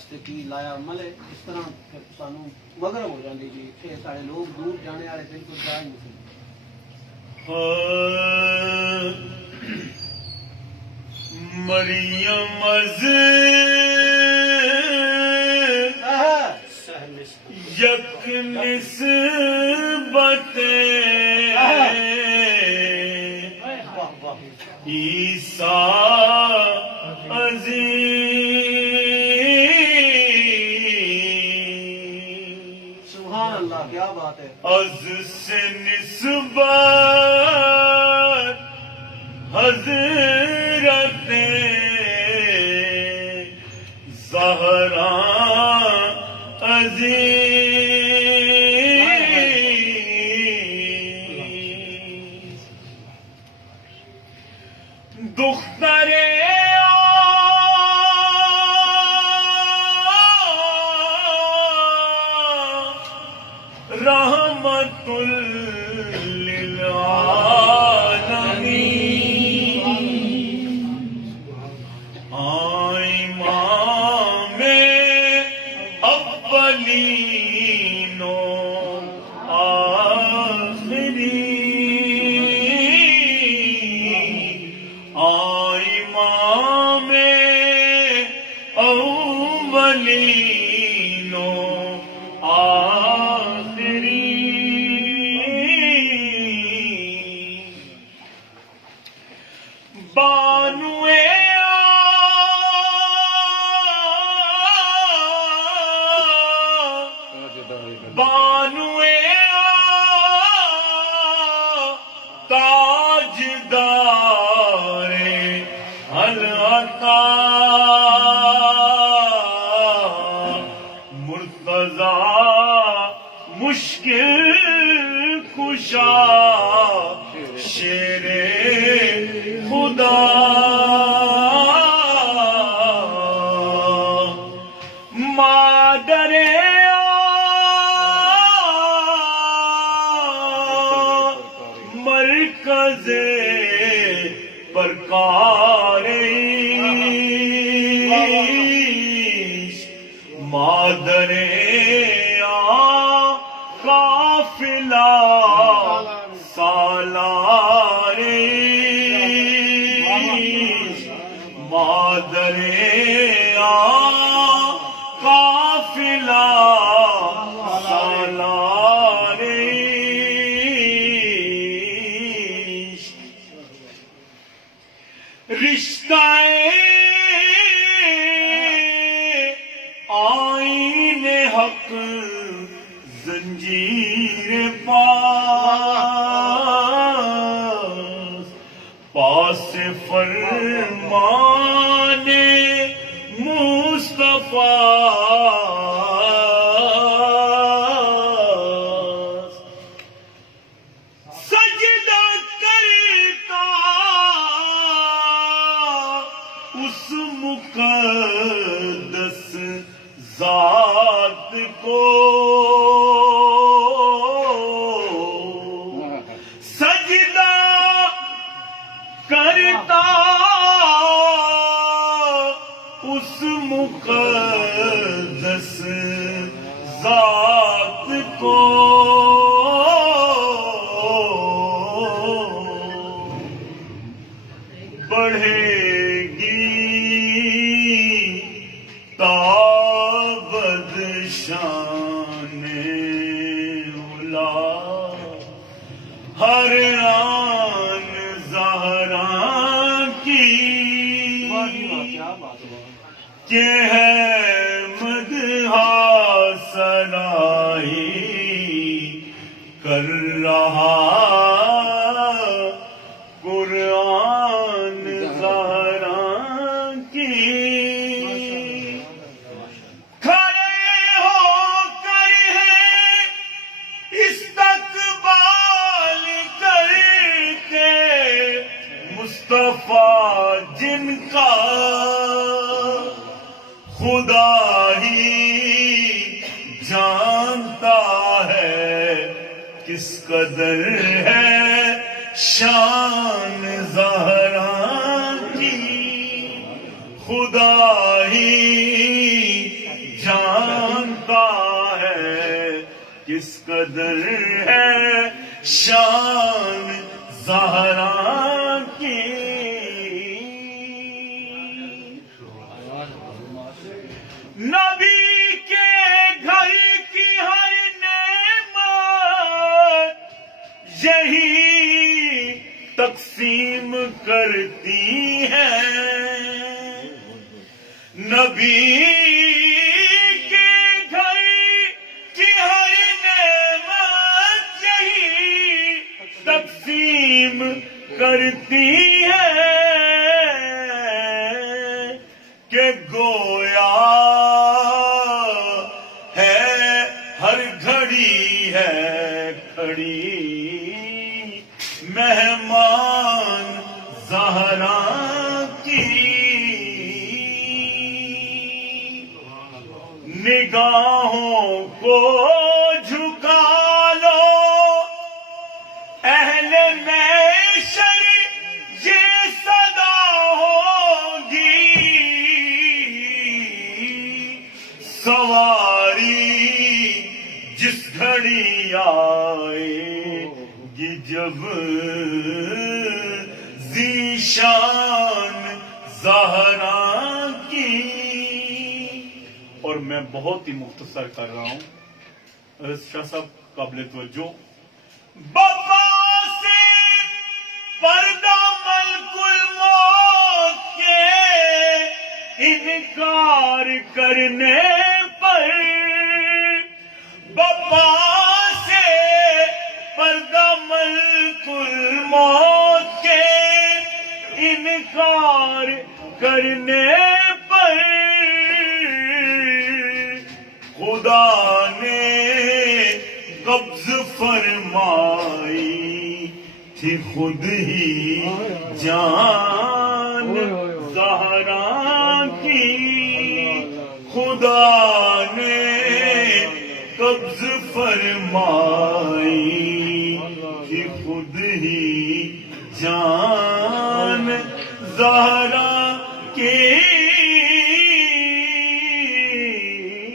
واسطے کی لایا ملے اس طرح سانو مغرب ہو جاندی جی کہ سارے لوگ دور جانے والے بالکل جا ہی نہیں سکتے. مریم از یک نسبت عیسیٰ عظیم. سبحان اللہ کیا بات ہے. از سے نسبت حضرت زہرا عظیم. دختر رحمت للعالمین امام اولین و آخرین امام اولین و بانوے بانوے تاجدار العطا مرتضی مشکل کشا شیر خدا مادر مرکز پرکار مادر قافلہ سالار مادر قافلہ سالار رشتہ آئین حق زنجیر پاس فرمان مصطفیٰ سجدہ کرتا اس مقدس ذات کو سجدہ کرتا اس مقدس ذات کو بڑھے گی تابد شان اولا ہر آن زہرا کی کہ ہے مدحا سرائی کر رہا قرآن زہرا کی کھڑے ہو کر ہے استقبال کر کے مصطفیٰ جن کا خدا ہی جانتا ہے کس قدر ہے شان زہرا کی خدا ہی قدر ہے شان زہرا کی. نبی کے گھر کی ہر نعمت یہی تقسیم کرتی ہے. نبی کے گھر کی ہر نعمت یہی تقسیم کرتی ہے کہ گویا ہے ہر گھڑی ہے کھڑی مہمان زہرا کی. نگاہوں کو جھکا لو اہل محشر یہ صدا ہوگی. سواری جس گھڑی آئے گی جب ذیشان زہرا کی. اور میں بہت ہی مختصر کر رہا ہوں. شاہ صاحب قابل توجہ. بابا سے پردہ ملک الموت کے انکار کرنے پر بابا سے پردہ ملک الموت کے انکار کرنے پر خدا نے قبض فرمائی تھی خود ہی جان زہرا کی. خدا نے قبض فرمائی تھی خود ہی جان زہرا